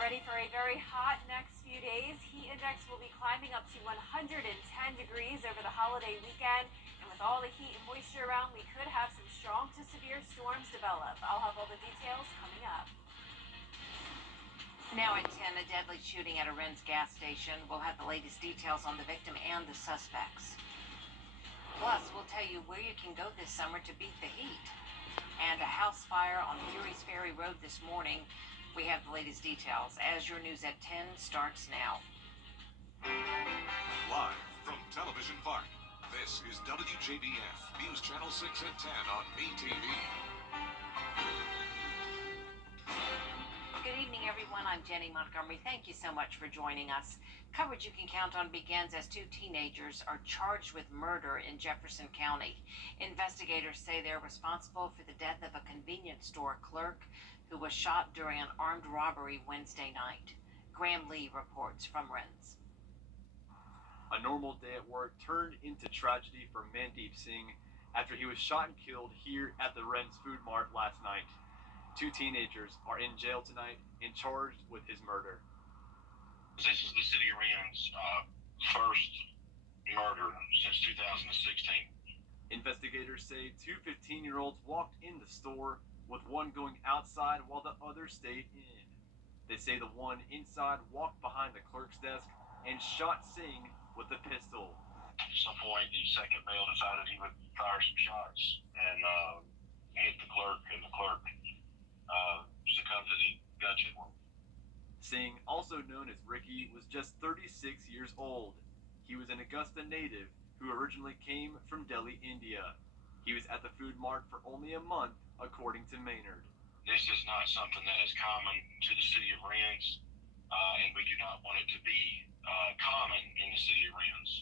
Ready for a very hot next few days. Heat index will be climbing up to 110 degrees over the holiday weekend. And with all the heat and moisture around, we could have some strong to severe storms develop. I'll have all the details coming up. Now at 10, a deadly shooting at a Ren's gas station. We'll have the latest details on the victim and the suspects. Plus, we'll tell you where you can go this summer to beat the heat. And a house fire on Fury's Ferry Road this morning. We have the latest details as your news at 10 starts now. Live from Television Park, this is Wjbf, News Channel 6 at 10 on BTV. Good evening, everyone. I'm Jenny Montgomery. Thank you so much for joining us. Coverage you can count on begins as two teenagers are charged with murder in Jefferson County. Investigators say they're responsible for the death of a convenience store clerk who was shot during an armed robbery Wednesday night. Graham Lee reports from Ren's. A normal day at work turned into tragedy for Mandeep Singh after he was shot and killed here at the Ren's Food Mart last night. Two teenagers are in jail tonight and charged with his murder. This is the city of Ren's first murder since 2016. Investigators say two 15-year-olds walked in the store, with one going outside while the other stayed in. They say the one inside walked behind the clerk's desk and shot Singh with a pistol. At some point, the second male decided he would fire some shots and hit the clerk, and the clerk succumbed to the gunshot wound. Singh, also known as Ricky, was just 36 years old. He was an Augusta native who originally came from Delhi, India. He was at the food mart for only a month, according to Maynard. This is not something that is common to the city of Ren's, and we do not want it to be common in the city of Ren's.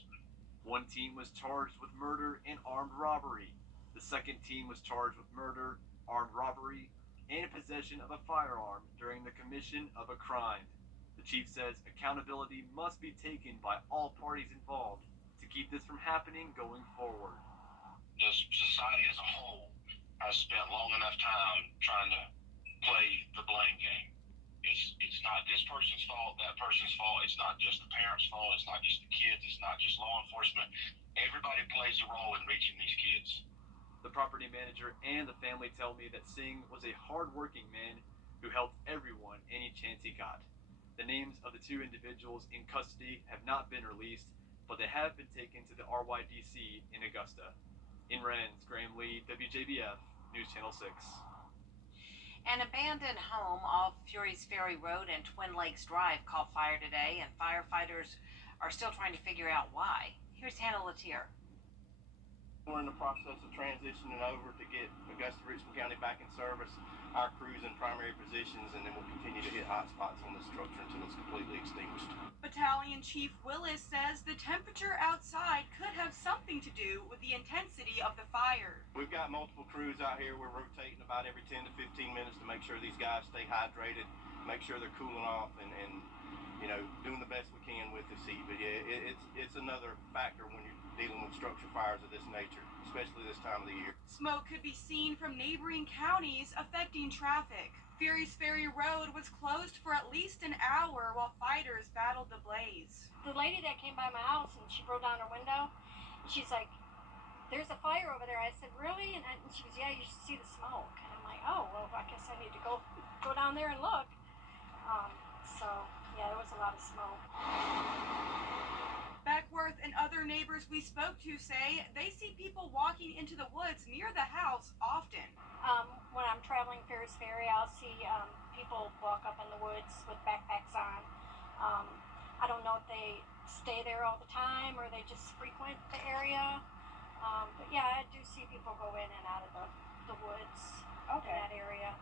One team was charged with murder and armed robbery. The second team was charged with murder, armed robbery, and possession of a firearm during the commission of a crime. The chief says accountability must be taken by all parties involved to keep this from happening going forward. The society as a whole has spent long enough time trying to play the blame game. It's not this person's fault, that person's fault. It's not just the parents' fault. It's not just the kids. It's not just law enforcement. Everybody plays a role in reaching these kids. The property manager and the family tell me that Singh was a hard-working man who helped everyone any chance he got. The names of the two individuals in custody have not been released, but they have been taken to the RYDC in Augusta. In Ren's, Graham Lee, WJBF, News Channel 6. An abandoned home off Fury's Ferry Road and Twin Lakes Drive caught fire today, and firefighters are still trying to figure out why. Here's Hannah Latier. We're in the process of transitioning over to get Augusta-Richmond County back in service, our crews in primary positions, and then we'll continue to hit hot spots on the structure until it's completely extinguished. Battalion Chief Willis says the temperature outside could have something to do with the intensity of the fire. We've got multiple crews out here. We're rotating about every 10 to 15 minutes to make sure these guys stay hydrated, make sure they're cooling off, and you know, doing the best we can with the heat. But yeah, it's another factor when you're dealing with structure fires of this nature, especially this time of the year. Smoke could be seen from neighboring counties, affecting traffic. Fury's Ferry Road was closed for at least an hour while fighters battled the blaze. The lady that came by my house and she rolled down her window, and she's like, "There's a fire over there." I said, "Really?" And she goes, "Yeah, you should see the smoke." And I'm like, "Oh, well, I guess I need to go down there and look." So yeah, there was a lot of smoke. Beckworth and other neighbors we spoke to say they see people walking into the woods near the house often. When I'm traveling Ferris Ferry, I'll see people walk up in the woods with backpacks on. I don't know if they stay there all the time or they just frequent the area. But yeah, I do see people go in and out of the woods in that area.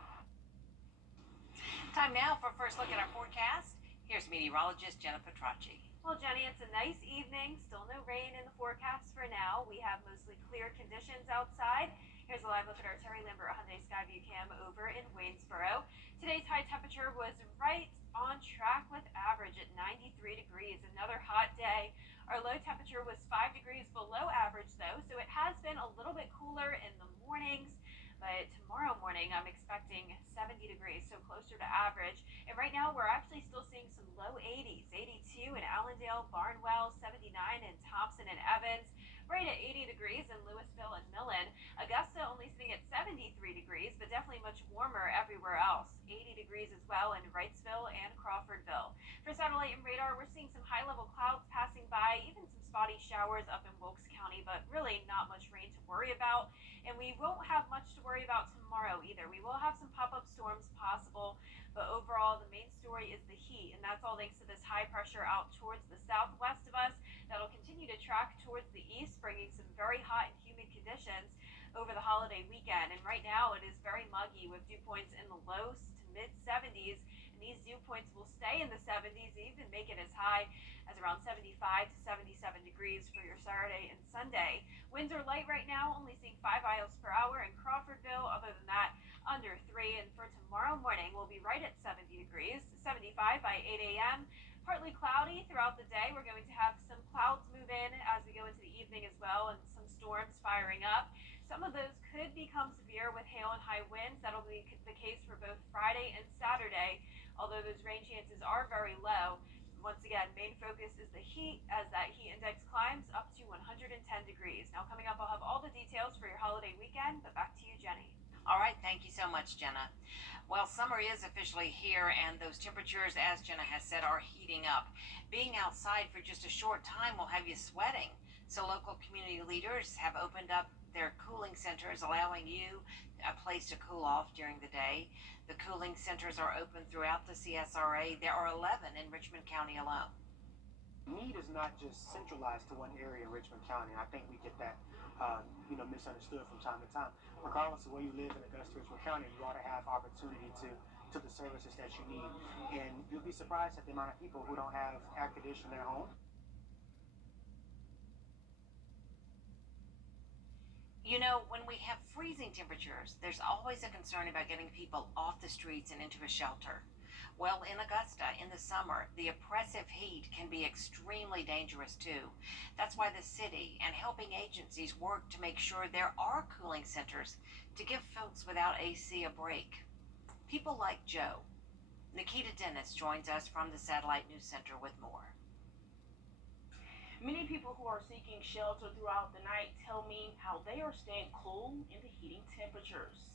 Time now for a first look at our forecast. Here's meteorologist Jenna Petracci. Well, Jenny, it's a nice evening. Still no rain in the forecast for now. We have mostly clear conditions outside. Here's a live look at our Terry Lambert Hyundai Skyview Cam over in Waynesboro. Today's high temperature was right on track with average at 93 degrees. Another hot day. Our low temperature was 5 degrees below average, though, so it has been a little bit cooler in the mornings. But tomorrow morning, I'm expecting 70 degrees, so closer to average. And right now, we're actually still seeing some low 80s, 82 in Allendale, Barnwell, 79 in Thompson and Evans, right at 80 degrees in Louisville and Millen. Augusta only sitting at 73 degrees, but definitely much warmer everywhere else. 80 degrees as well in Wrightsville and Crawfordville. For satellite and radar, we're seeing some high-level clouds passing by, even some spotty showers up in Wilkes County, but really not much rain to worry about. And we won't have much to worry about tomorrow either. We will have some pop-up storms possible, but overall, the main story is the heat, and that's all thanks to this high pressure out towards the southwest of us that'll continue to track towards the east, bringing some very hot and humid conditions over the holiday weekend. And right now, it is very muggy with dew points in the low to mid 70s, and these dew points will stay in the 70s, even make it as high as around 75 to 77 degrees for your Saturday and Sunday. Winds are light right now, only seeing 5 miles per hour in Crawfordville. Other than that, under 3. And for tomorrow morning, we'll be right at 70 degrees, 75 by 8 a.m. Partly cloudy throughout the day. We're going to have some clouds move in as we go into the evening as well, and some storms firing up. Some of those could become severe with hail and high winds. That'll be the case for both Friday and Saturday, although those rain chances are very low. Once again, main focus is the heat as that heat index climbs up to 110 degrees. Now coming up, I'll have all the details for your holiday weekend, but back to you, Jenny. All right, thank you so much, Jenna. Well, summer is officially here, and those temperatures, as Jenna has said, are heating up. Being outside for just a short time will have you sweating. So local community leaders have opened up their cooling centers, allowing you a place to cool off during the day. The cooling centers are open throughout the CSRA. There are 11 in Richmond County alone. Need is not just centralized to one area in Richmond County. I think we get that, misunderstood from time to time. Regardless of where you live in Augusta, Richmond County, you ought to have opportunity to the services that you need. And you'll be surprised at the amount of people who don't have air conditioning at home. You know, when we have freezing temperatures, there's always a concern about getting people off the streets and into a shelter. Well, in Augusta, in the summer, the oppressive heat can be extremely dangerous too. That's why the city and helping agencies work to make sure there are cooling centers to give folks without AC a break. People like Joe. Nikita Dennis joins us from the Satellite News Center with more. Many people who are seeking shelter throughout the night tell me how they are staying cool in the heating temperatures.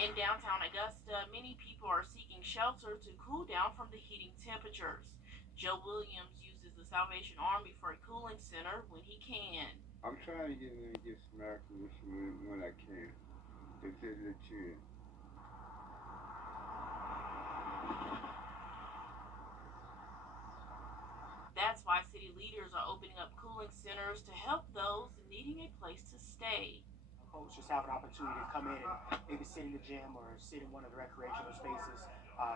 In downtown Augusta, many people are seeking shelter to cool down from the heating temperatures. Joe Williams uses the Salvation Army for a cooling center when he can. I'm trying to get in and get some air conditioning when I can. If they let you in. That's why city leaders are opening up cooling centers to help those needing a place to stay. Folks just have an opportunity to come in and maybe sit in the gym or sit in one of the recreational spaces,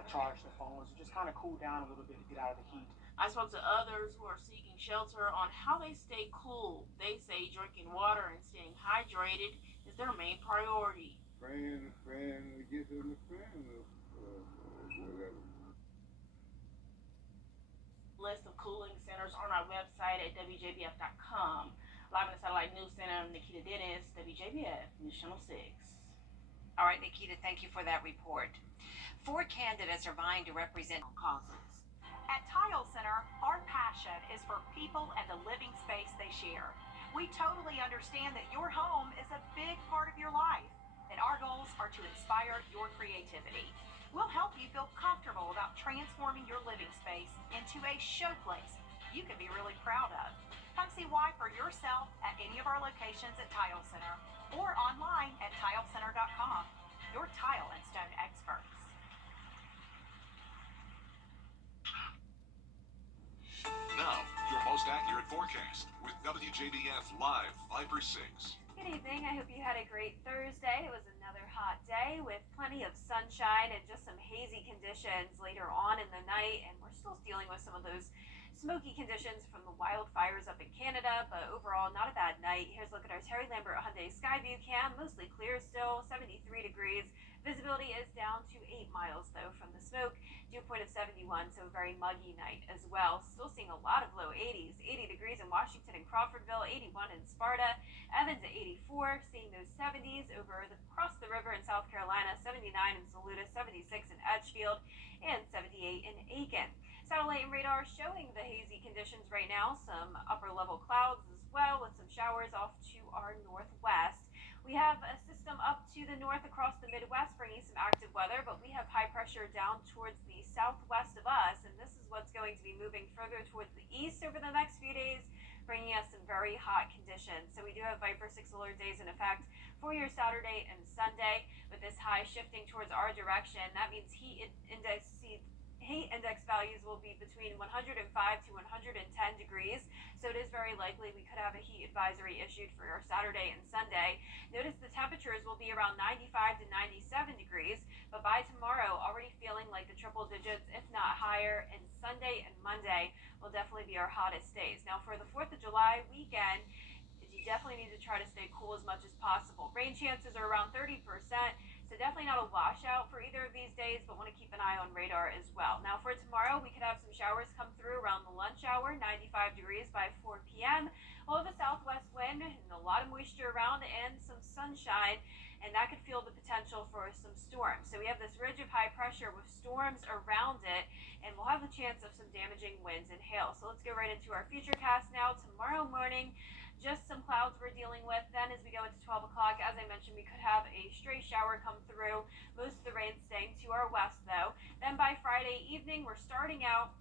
charge their phones, and just kind of cool down a little bit to get out of the heat. I spoke to others who are seeking shelter on how they stay cool. They say drinking water and staying hydrated is their main priority. Fan, get in the fan, whatever. List of cooling centers on our website at wjbf.com. Live in the Satellite News Center, Nikita Dennis, WJBF News Channel 6. All right, Nikita, thank you for that report. 4 candidates are vying to represent causes. At Tile Center, our passion is for people and the living space they share. We totally understand that your home is a big part of your life, and our goals are to inspire your creativity. We'll help you feel comfortable about transforming your living space into a showplace you can be really proud of. Come see why for yourself at any of our locations at Tile Center or online at tilecenter.com. Your tile and stone experts. Now, your most accurate forecast with WJBF Live Viper 6. Good evening. I hope you had a great Thursday. It was another hot day with plenty of sunshine and just some hazy conditions later on in the night. And we're still dealing with some of those smoky conditions from the wildfires up in Canada, but overall not a bad night. Here's a look at our Terry Lambert Hyundai Skyview cam. Mostly clear still, 73 degrees. Visibility is down to 8 miles though from the smoke. Dew point of 71 71, so a very muggy night as well. Still seeing a lot of low 80s. 80 degrees in Washington and Crawfordville, 81 in Sparta, Evans at 84, seeing those 70s across the river in South Carolina, 79 in Saluda, 76 in Edgefield, and 78 in Aiken. Satellite and radar showing the hazy conditions right now, some upper level clouds as well with some showers off to our northwest. We have a system up to the north across the Midwest bringing some active weather, but we have high pressure down towards the southwest of us, and this is what's going to be moving further towards the east over the next few days, bringing us some very hot conditions. So we do have Viper 6 alert days in effect for your Saturday and Sunday, with this high shifting towards our direction. That means heat index values will be between 105 to 110 degrees. So it is very likely we could have a heat advisory issued for our Saturday and Sunday. Notice the temperatures will be around 95 to 97 degrees, but by tomorrow, already feeling like the triple digits, if not higher, and Sunday and Monday will definitely be our hottest days. Now for the 4th of July weekend, you definitely need to try to stay cool as much as possible. Rain chances are around 30%. So definitely not a washout for either of these days, but want to keep an eye on radar as well. Now for tomorrow, we could have some showers come through around the lunch hour, 95 degrees by 4 p.m. We'll have a southwest wind and a lot of moisture around and some sunshine, and that could fuel the potential for some storms. So we have this ridge of high pressure with storms around it, and we'll have the chance of some damaging winds and hail. So let's go right into our futurecast now. Tomorrow morning, just some clouds we're dealing with. Then as we go into 12 o'clock, as I mentioned, we could have a stray shower come through. Most of the rain staying to our west though. Then by Friday evening, we're starting out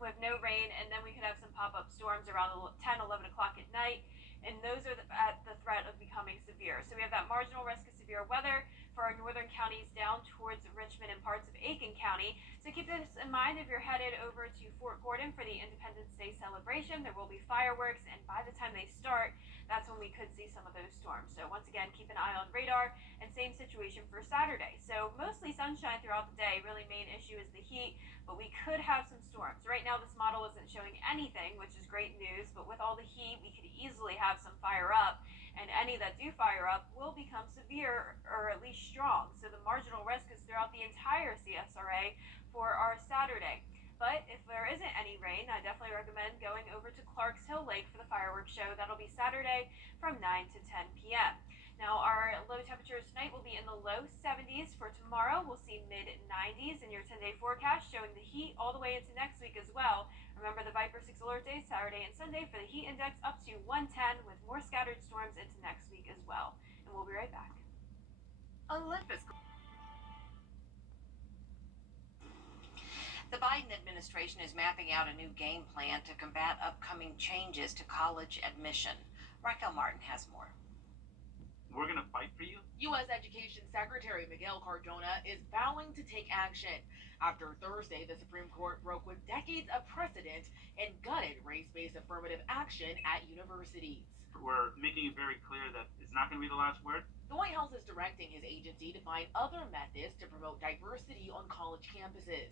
with no rain, and then we could have some pop-up storms around 10, 11 o'clock at night, and those are at the threat of becoming severe. So we have that marginal risk of severe weather for our northern counties down towards Richmond and parts of Aiken County. So keep this in mind if you're headed over to Fort Gordon for the Independence Day celebration. There will be fireworks, and by the time they start, that's when we could see some of those storms. So once again, keep an eye on radar, and same situation for Saturday. So mostly sunshine throughout the day. Really main issue is the heat, but we could have some storms. Right now this model isn't showing anything, which is great news, but with all the heat, we could easily have some fire up, and any that do fire up will become severe or at least strong. So the marginal risk is throughout the entire CSRA for our Saturday. But if there isn't any rain, I definitely recommend going over to Clarks Hill Lake for the fireworks show. That'll be Saturday from 9 to 10 p.m. Now our low temperatures tonight will be in the low 70s. For tomorrow, we'll see mid 90s in your 10-day forecast, showing the heat all the way into next week as well. Remember the Viper 6 alert days Saturday and Sunday for the heat index up to 110, with more scattered storms into next week as well. And we'll be right back. Olympus. The Biden administration is mapping out a new game plan to combat upcoming changes to college admission. Raquel Martin has more. We're going to fight for you? U.S. Education Secretary Miguel Cardona is vowing to take action after Thursday the Supreme Court broke with decades of precedent and gutted race-based affirmative action at universities. We're making it very clear that it's not going to be the last word. The White House is directing his agency to find other methods to promote diversity on college campuses.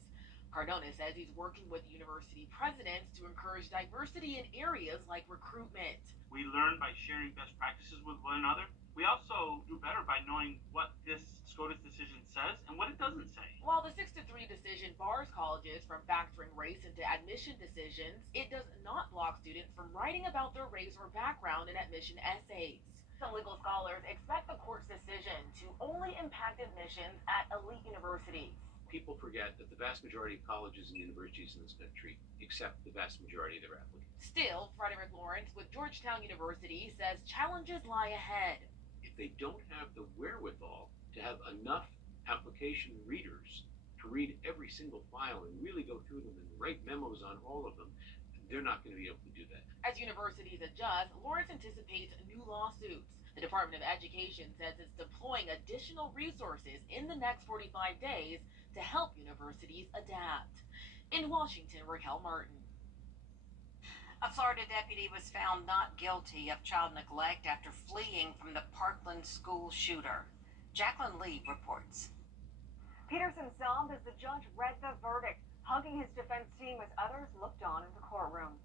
Cardona says he's working with university presidents to encourage diversity in areas like recruitment. We learn by sharing best practices with one another. We also do better by knowing what this SCOTUS decision says and what it doesn't say. While the 6-3 decision bars colleges from factoring race into admission decisions, it does not block students from writing about their race or background in admission essays. Some legal scholars expect the court's decision to only impact admissions at elite universities. People forget that the vast majority of colleges and universities in this country accept the vast majority of their applicants. Still, Frederick Lawrence with Georgetown University says challenges lie ahead. If they don't have the wherewithal to have enough application readers to read every single file and really go through them and write memos on all of them, they're not going to be able to do that. As universities adjust, Lawrence anticipates new lawsuits. The Department of Education says it's deploying additional resources in the next 45 days to help universities adapt. In Washington, Raquel Martin. A Florida deputy was found not guilty of child neglect after fleeing from the Parkland school shooter. Jacqueline Lee reports. Peterson sobbed as the judge read the verdict, hugging his defense team as others looked on in the courtroom.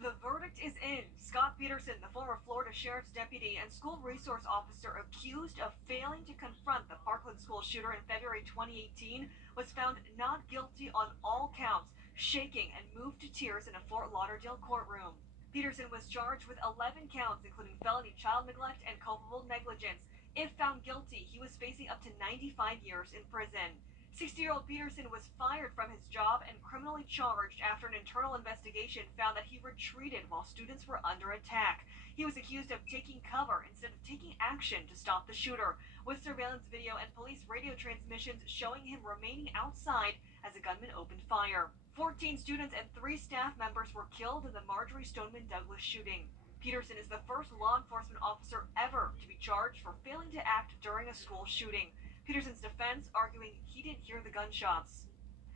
The verdict is in. Scott Peterson, the former Florida Sheriff's deputy and school resource officer accused of failing to confront the Parkland school shooter in February 2018, was found not guilty on all counts, shaking and moved to tears in a Fort Lauderdale courtroom. Peterson was charged with 11 counts, including felony child neglect and culpable negligence. If found guilty, he was facing up to 95 years in prison. 60-year-old Peterson was fired from his job and criminally charged after an internal investigation found that he retreated while students were under attack. He was accused of taking cover instead of taking action to stop the shooter, with surveillance video and police radio transmissions showing him remaining outside as the gunman opened fire. 14 students and 3 staff members were killed in the Marjorie Stoneman Douglas shooting. Peterson is the first law enforcement officer ever to be charged for failing to act during a school shooting. Peterson's defense arguing he didn't hear the gunshots.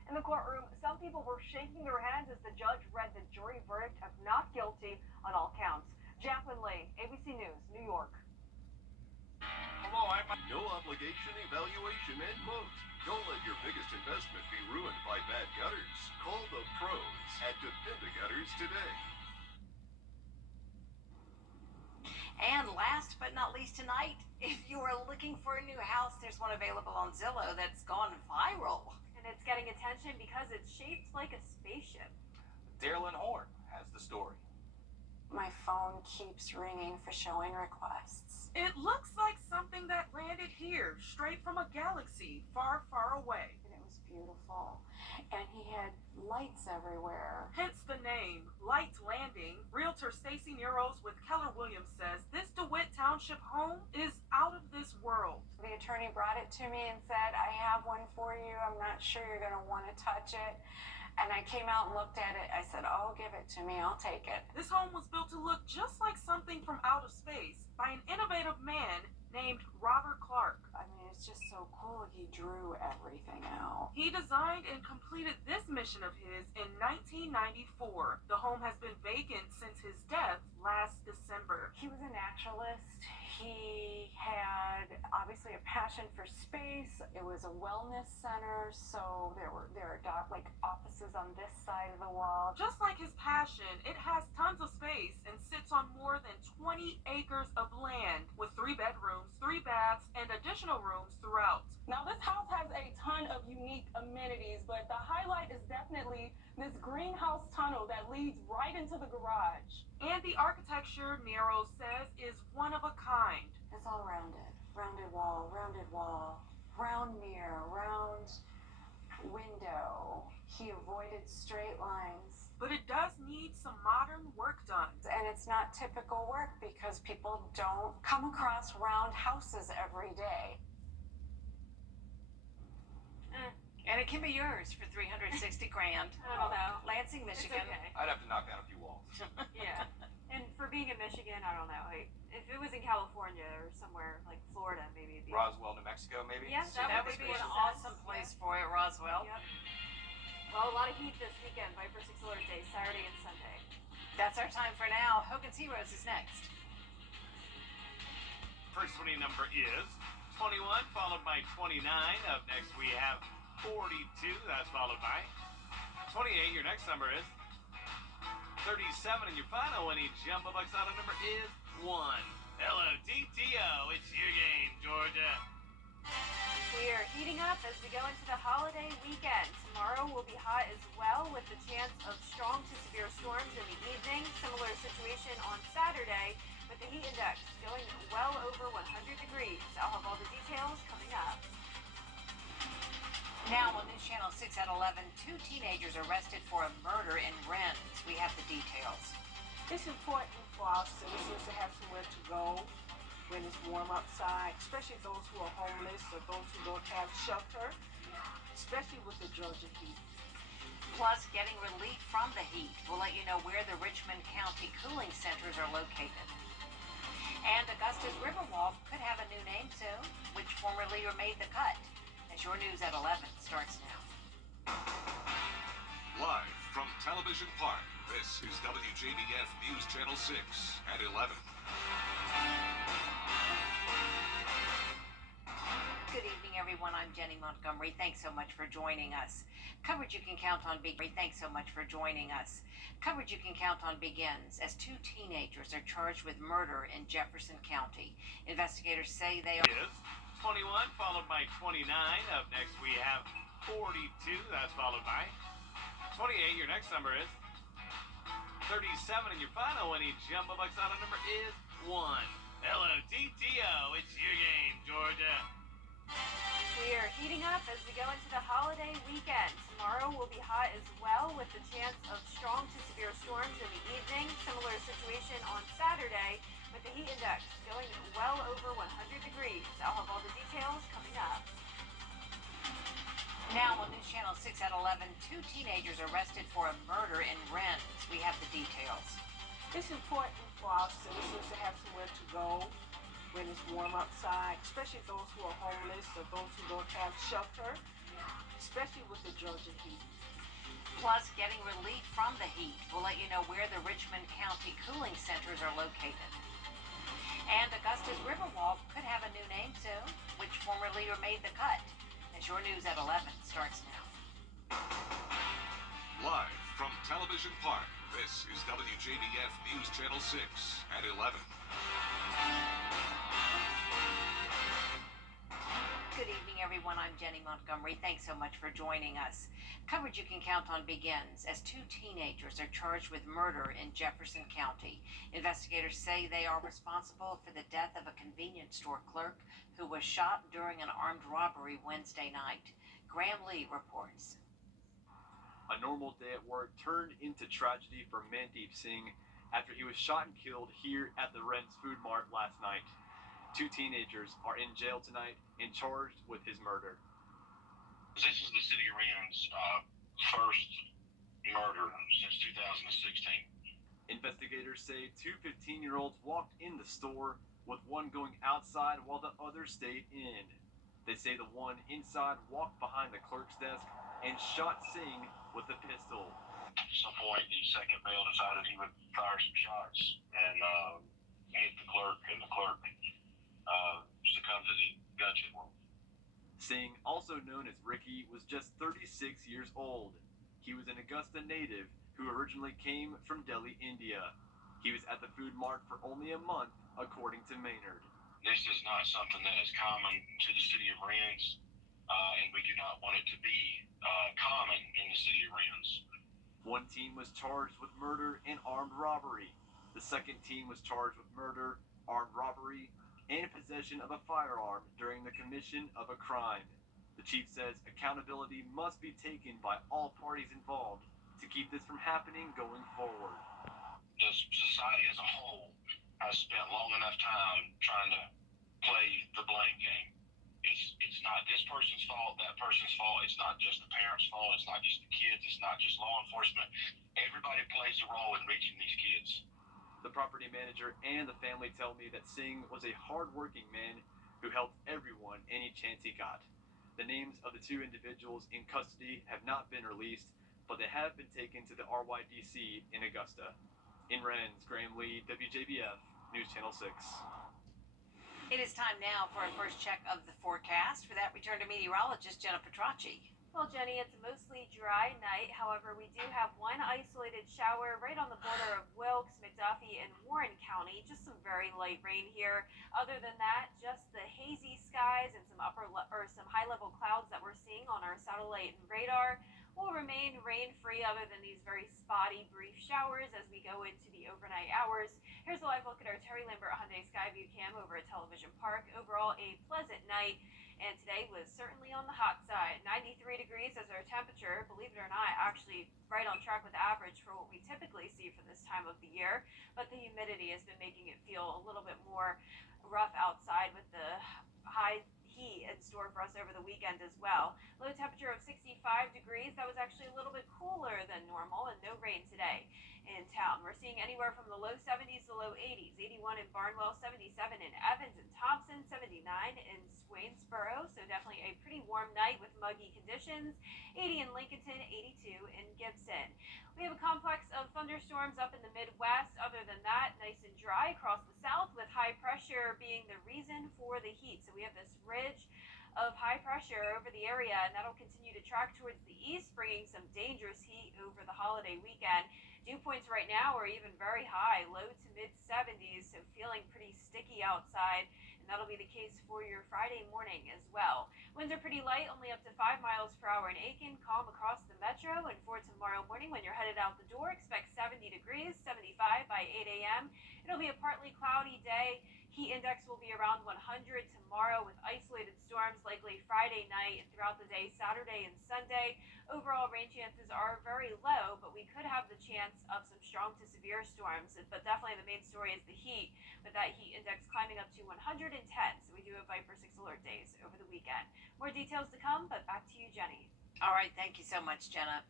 In the courtroom, some people were shaking their heads as the judge read the jury verdict of not guilty on all counts. Jacqueline Lee, ABC News, New York. Hello, no obligation evaluation and quote. Don't let your biggest investment be ruined by bad gutters. Call the pros at Dependa Gutters today. And last but not least tonight, if you are looking for a new house, there's one available on Zillow that's gone viral. And it's getting attention because it's shaped like a spaceship. Darylyn Horn has the story. My phone keeps ringing for showing requests. It looks like something that landed here, straight from a galaxy far, far away. And it was beautiful. And he had lights everywhere. Hence the name, Light Landing. Realtor Stacey Neros with Keller Williams says this DeWitt Township home is out of this world. The attorney brought it to me and said, I have one for you. I'm not sure you're going to want to touch it. And I came out and looked at it. I said, oh, give it to me. I'll take it. This home was built to look just like something from outer space by an innovative man named Robert Clark. I mean, it's just so cool. He drew everything out. He designed and completed this mission of his in 1994. The home has been vacant since his death last December. He was a naturalist. He had obviously a passion for space. It was a wellness center, so there are like offices on this side of the wall. Just like his passion, it has tons of space and sits on more than 20 acres of land with 3 bedrooms, 3 baths, and additional rooms throughout. Now, this house has a ton of unique amenities, but the highlight is definitely this greenhouse tunnel that leads right into the garage. And the architecture, Nero says, is one of a kind. It's all rounded. Rounded wall, round mirror, round window. He avoided straight lines. But it does need some modern work done. And it's not typical work because people don't come across round houses every day. And it can be yours for $360 grand. I don't know. Lansing, Michigan. Okay. I'd have to knock down a few walls. Yeah. And for being in Michigan, I don't know. Like, if it was in California or somewhere like Florida, maybe it'd be. Roswell, New Mexico, maybe? Yes, That would be an awesome place for it, Roswell. Yep. Well, a lot of heat this weekend. Viper 6 Alert Day, Saturday and Sunday. That's our time for now. Hogan's Heroes is next. First winning number is 21, followed by 29. Up next we have 42. That's followed by 28. Your next number is 37, and your final winning Jumbo Bucks auto number is 1. Hello, DTO. It's your game, Georgia. We are heating up as we go into the holiday weekend. Tomorrow will be hot as well, with the chance of strong to severe storms in the evening. Similar situation on Saturday, with the heat index going well over 100 degrees. I'll have all the details coming up. Now on News Channel 6 at 11, 2 teenagers arrested for a murder in Rennes. We have the details. It's important for our citizens to have somewhere to go when it's warm outside, especially those who are homeless or those who don't have shelter, especially with the Georgia heat. Plus, getting relief from the heat. We'll let you know where the Richmond County cooling centers are located. And Augusta's Riverwalk could have a new name soon, which formerly made the cut. As your news at 11 starts now. Live from Television Park, this is WJBF News Channel 6 at 11. Good evening, everyone. I'm Jenny Montgomery. Thanks so much for joining us. Coverage you can count on Thanks so much for joining us. Coverage you can count on begins as 2 teenagers are charged with murder in Jefferson County. Investigators say they are... Is 21, followed by 29. Up next we have 42. That's followed by 28, your next number is 37, and your final winning Jumbo Bucks auto number is 1. Hello, TTO. It's your game, Georgia. We are heating up as we go into the holiday weekend. Tomorrow will be hot as well, with the chance of strong to severe storms in the evening. Similar situation on Saturday, with the heat index going well over 100 degrees. I'll have all the details coming up. Now on News Channel 6 at 11, 2 teenagers arrested for a murder in Rennes. We have the details. It's important for our citizens to have somewhere to go when it's warm outside, especially those who are homeless or those who don't have shelter, especially with the Georgia heat. Plus, getting relief from the heat. We'll let you know where the Richmond County cooling centers are located. And Augusta's Riverwalk could have a new name soon. Which former leader made the cut? As your news at 11 starts now. Live from Television Park, this is WJBF News Channel 6 at 11. Good evening, everyone. I'm Jenny Montgomery. Thanks so much for joining us. Coverage you can count on begins as 2 teenagers are charged with murder in Jefferson County. Investigators say they are responsible for the death of a convenience store clerk who was shot during an armed robbery Wednesday night. Graham Lee reports. A normal day at work turned into tragedy for Mandeep Singh after he was shot and killed here at the Rennes Food Mart last night. 2 teenagers are in jail tonight and charged with his murder. This is the city of Rennes' first murder since 2016. Investigators say 2 15-year-olds walked in the store, with one going outside while the other stayed in. They say the one inside walked behind the clerk's desk and shot Singh with a pistol. At some point, the second male decided he would fire some shots and hit the clerk, and the clerk succumbed to the gunshot wound. Singh, also known as Ricky, was just 36 years old. He was an Augusta native who originally came from Delhi, India. He was at the food mart for only a month, according to Maynard. This is not something that is common to the city of Rennes, and we do not want it to be common in the city of Rennes. One teen was charged with murder and armed robbery. The second teen was charged with murder, armed robbery, and possession of a firearm during the commission of a crime. The chief says accountability must be taken by all parties involved to keep this from happening going forward. The society as a whole has spent long enough time trying to play the blame game. It's not this person's fault, that person's fault. It's not just the parents' fault. It's not just the kids. It's not just law enforcement. Everybody plays a role in reaching these kids. The property manager and the family tell me that Singh was a hard-working man who helped everyone any chance he got. The names of the 2 individuals in custody have not been released, but they have been taken to the RYDC in Augusta. In Rennes, Graham Lee, WJBF, News Channel 6. It is time now for a first check of the forecast. For that, we turn to meteorologist Jenna Petracci. Well, Jenny, it's a mostly dry night. However, we do have one isolated shower right on the border of Wilkes, McDuffie, and Warren County. Just some very light rain here. Other than that, just the hazy skies and some some high-level clouds that we're seeing on our satellite and radar will remain rain-free, other than these very spotty, brief showers as we go into the overnight hours. Here's a live look at our Terry Lambert Hyundai Skyview cam over at Television Park. Overall, a pleasant night. And today was certainly on the hot side. 93 degrees as our temperature. Believe it or not, actually right on track with average for what we typically see for this time of the year. But the humidity has been making it feel a little bit more rough outside, with the high heat in store for us over the weekend as well. Low temperature of 65 degrees. That was actually a little bit cooler than normal, and no rain today in town. We're seeing anywhere from the low 70s to low 80s. 81 in Barnwell, 77 in Evans and Thompson, 79 in Waynesboro. So definitely a pretty warm night with muggy conditions. 80 in Lincolnton, 82 in Gibson. We have a complex of thunderstorms up in the Midwest. Other than that, nice and dry across the south, with high pressure being the reason for the heat. So we have this ridge of high pressure over the area, and that'll continue to track towards the east, bringing some dangerous heat over the holiday weekend. Dew points right now are even very high, low to mid 70s, so feeling pretty sticky outside, and that'll be the case for your Friday morning as well. Winds are pretty light, only up to 5 miles per hour in Aiken, calm across the metro. And for tomorrow morning, when you're headed out the door, expect 70 degrees, 75 by 8 a.m. It'll be a partly cloudy day. Heat index will be around 100 tomorrow with isolated storms likely Friday night and throughout the day Saturday and Sunday. Overall rain chances are very low, but we could have the chance of some strong to severe storms. But definitely the main story is the heat, with that heat index climbing up to 110. So we do have Viper 6 alert days over the weekend. More details to come, but back to you, Jenny. All right, thank you so much, Jenna.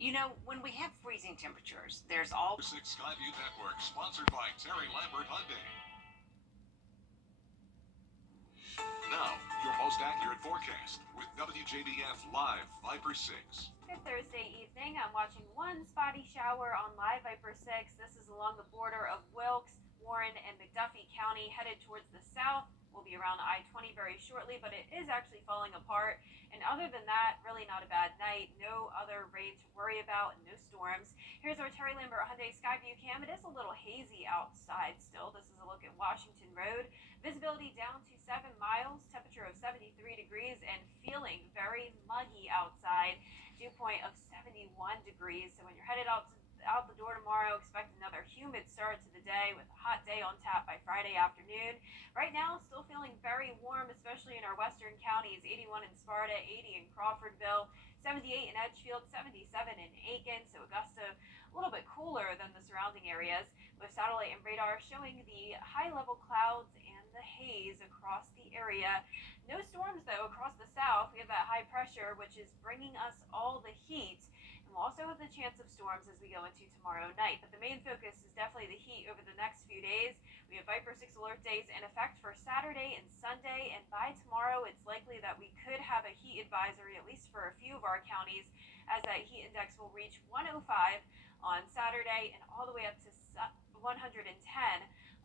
You know, when we have freezing temperatures, there's all 6 Skyview Network, sponsored by Terry Lambert Hyundai. Now, your most accurate forecast with WJBF Live Viper 6. Good Thursday evening. I'm watching one spotty shower on Live Viper 6. This is along the border of Wilkes, Warren, and McDuffie County, headed towards the south. We'll be around I-20 very shortly, but it is actually falling apart. And other than that, really not a bad night. No other rain to worry about and no storms. Here's our Terry Lambert Hyundai Skyview cam. It is a little hazy outside still. This is a look at Washington Road. Visibility down to 7 miles, temperature of 73 degrees, and feeling very muggy outside. Dew point of 71 degrees. So when you're headed out the door tomorrow, expect another humid start to the day with a hot day on tap by Friday afternoon. Right now, still feeling very warm, especially in our western counties. 81 in Sparta, 80 in Crawfordville, 78 in Edgefield, 77 in Aiken. So Augusta, a little bit cooler than the surrounding areas, with satellite and radar showing the high-level clouds and the haze across the area. No storms, though, across the south. We have that high pressure, which is bringing us all the heat. And we'll also have the chance of storms as we go into tomorrow night. But the main focus is definitely the heat over the next few days. We have Viper 6 alert days in effect for Saturday and Sunday. And by tomorrow, it's likely that we could have a heat advisory, at least for a few of our counties, as that heat index will reach 105 on Saturday and all the way up to 110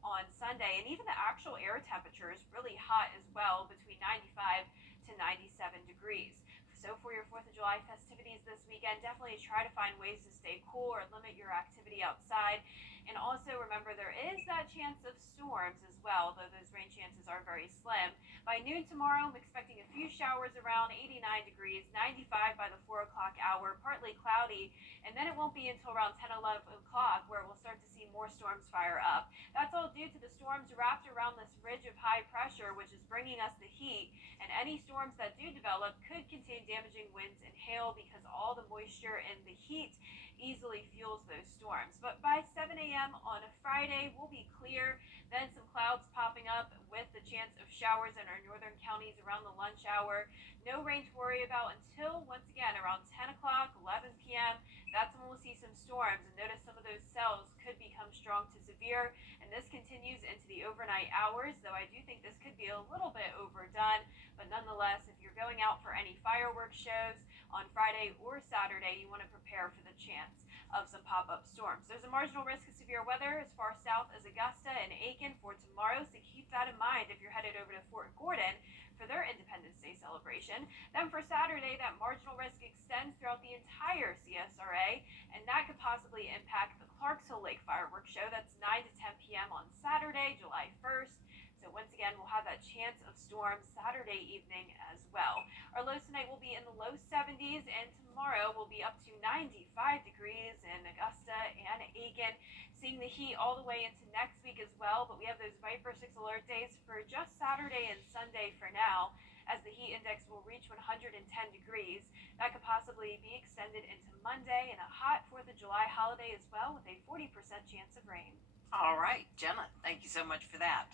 on Sunday. And even the actual air temperature is really hot as well, between 95 to 97 degrees. So for your 4th of July festivities this weekend, definitely try to find ways to stay cool or limit your activity outside. And also remember, there is that chance of storms as well, though those rain chances are very slim. By noon tomorrow, I'm expecting a few showers around 89 degrees, 95 by the 4 o'clock hour, partly cloudy. And then it won't be until around 10, 11 o'clock where we'll start to see more storms fire up. That's all due to the storms wrapped around this ridge of high pressure, which is bringing us the heat. And any storms that do develop could contain damaging winds and hail, because all the moisture and the heat easily fuels those storms. But by 7 a.m. on a Friday, we'll be clear. Then some clouds popping up with the chance of showers in our northern counties around the lunch hour. No rain to worry about until, once again, around 10 o'clock, 11 p.m. That's when we'll see some storms. And notice some of those cells could become strong to severe. And this continues into the overnight hours, though I do think this could be a little bit overdone. But nonetheless, if you're going out for any fireworks shows on Friday or Saturday, you want to prepare for the chance of some pop-up storms. There's a marginal risk of severe weather as far south as Augusta and Aiken for tomorrow, so keep that in mind if you're headed over to Fort Gordon for their Independence Day celebration. Then for Saturday, that marginal risk extends throughout the entire CSRA, and that could possibly impact the Clarksville Lake fireworks show. That's 9 to 10 p.m. on Saturday, July 1st. So once again, we'll have that chance of storms Saturday evening as well. Our lows tonight will be in the low 70s, and tomorrow will be up to 95 degrees in Augusta and Aiken. Seeing the heat all the way into next week as well, but we have those Viper 6 alert days for just Saturday and Sunday for now, as the heat index will reach 110 degrees. That could possibly be extended into Monday, and a hot 4th of July holiday as well, with a 40% chance of rain. all right, Jenna. Thank you so much for that.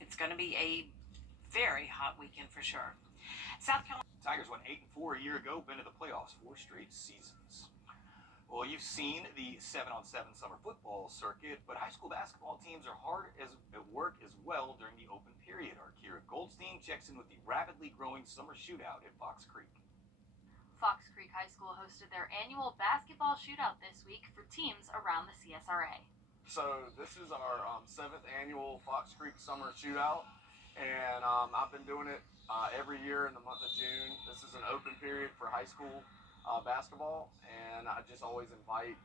It's going to be a very hot weekend for sure. South Carolina Tigers went 8-4 a year ago, been to the playoffs 4 straight seasons. Well, you've seen the 7-on-7 summer football circuit, but high school basketball teams are hard at work as well during the open period. Our Kira Goldstein checks in with the rapidly growing summer shootout at Fox Creek. Fox Creek High School hosted their annual basketball shootout this week for teams around the CSRA. So this is our 7th annual Fox Creek Summer Shootout, and I've been doing it every year in the month of June. This is an open period for high school basketball, and I just always invite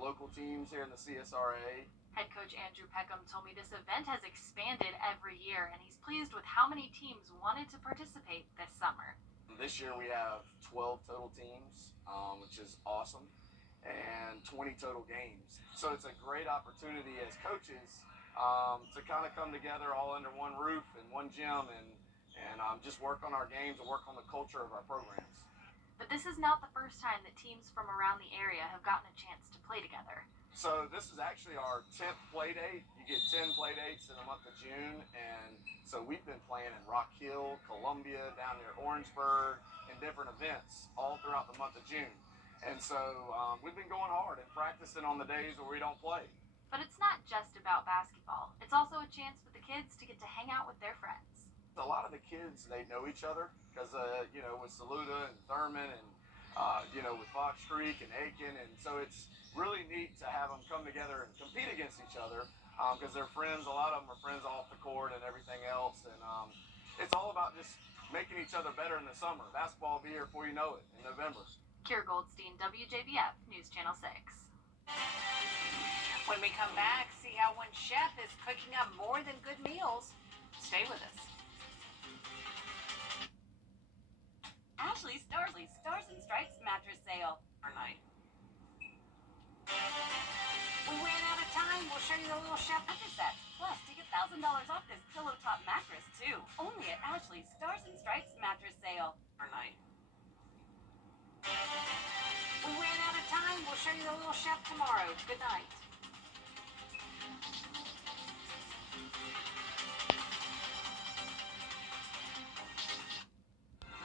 local teams here in the CSRA. Head coach Andrew Peckham told me this event has expanded every year, and he's pleased with how many teams wanted to participate this summer. This year we have 12 total teams, which is awesome, and 20 total games. So it's a great opportunity as coaches to kind of come together all under one roof and one gym and just work on our games and work on the culture of our programs. But this is not the first time that teams from around the area have gotten a chance to play together. So this is actually our 10th play date. You get 10 play dates in the month of June, and so we've been playing in Rock Hill, Columbia, down near Orangeburg, and different events all throughout the month of June. And so we've been going hard and practicing on the days where we don't play. But it's not just about basketball. It's also a chance for the kids to get to hang out with their friends. A lot of the kids, they know each other because, with Saluda and Thurman and, with Fox Creek and Aiken. And so it's really neat to have them come together and compete against each other because they're friends. A lot of them are friends off the court and everything else. And it's all about just making each other better in the summer. Basketball will be here before you know it in November. Kira Goldstein, WJBF, News Channel 6. When we come back, see how one chef is cooking up more than good meals. Stay with us. Ashley's Stars and Stripes mattress sale. Night. We ran out of time. We'll show you the little chef Mattress set. Plus, take $1,000 off this pillow top mattress too. Only at Ashley's Stars and Stripes mattress sale. night. We ran out of time. We'll show you the little chef tomorrow. Good night.